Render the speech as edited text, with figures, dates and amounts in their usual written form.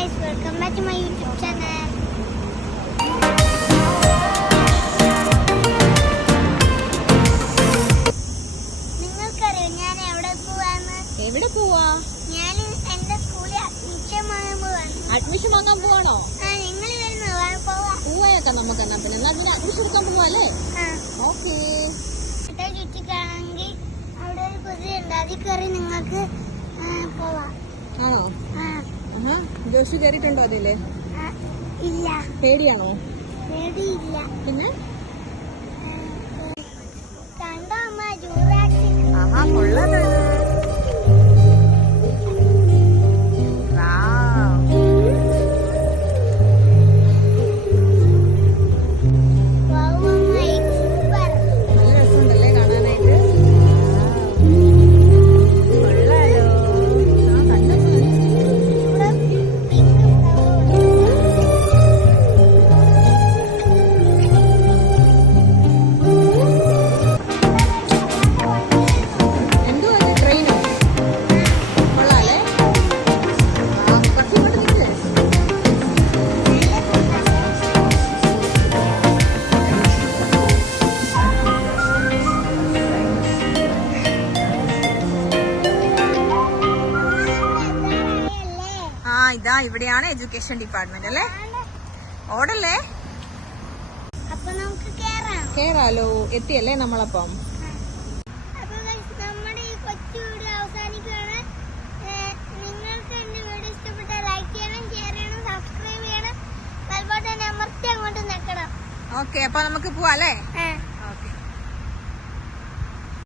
guys, welcome back to my YouTube channel. നിങ്ങൾക്കറിയോ ഞാൻ എവിടെ പോവാന്ന്? എവിടെ പോവാ? ഞാൻ എന്റെ സ്കൂളിൽ അഡ്മിഷൻ വാങ്ങാൻ പോവാണ്. അഡ്മിഷൻ വാങ്ങാൻ പോവാണോ? നിങ്ങൾ വരുന്നോ? പോവായേക്കാം നമുക്ക്. എന്നാ പിന്നെ എന്നാ പിന്നെ അഡ്മിഷൻ എടുക്കാൻ പോവാല്ലേ? ഓക്കേ. ചുറ്റിക്കാണെങ്കിൽ അവിടെ ഒരു കുതിരയുണ്ട്, അതിൽ കയറി നിങ്ങൾക്ക് പോവാം. ആണോ? ജോഷു കയറിയിട്ടുണ്ടോ അതില്? ഇല്ല. പേടിയാണോ? പേടിയില്ല. പിന്നെ കണ്ടോ അമ്മ ജൂറാക്സിൻ? കൊള്ളാലോ. ഇതാ ഇവിടെയാണ് എഡ്യൂക്കേഷൻ ഡിപ്പാർട്ട്മെന്റ് അല്ലേ? ഓടല്ലേ? അപ്പൊ നമുക്ക് കേറാലോ. എത്തിയല്ലേ നമ്മളപ്പം? നമ്മുടെ ഈ കൊച്ചു വീഡിയോ അവസാനിക്കുകയാണ്. നിങ്ങൾക്ക് എന്റെ വീഡിയോ ഇഷ്ടപ്പെട്ടാൽ ലൈക്ക് ചെയ്യണം, ഷെയർ ചെയ്യണം, സബ്സ്ക്രൈബ് ചെയ്യണം, ബെൽ ബട്ടൺ അമർത്തി അങ്ങോട്ട് നിൽക്കണം. ഓക്കെ, അപ്പൊ നമുക്ക് പോവാല്ലേ?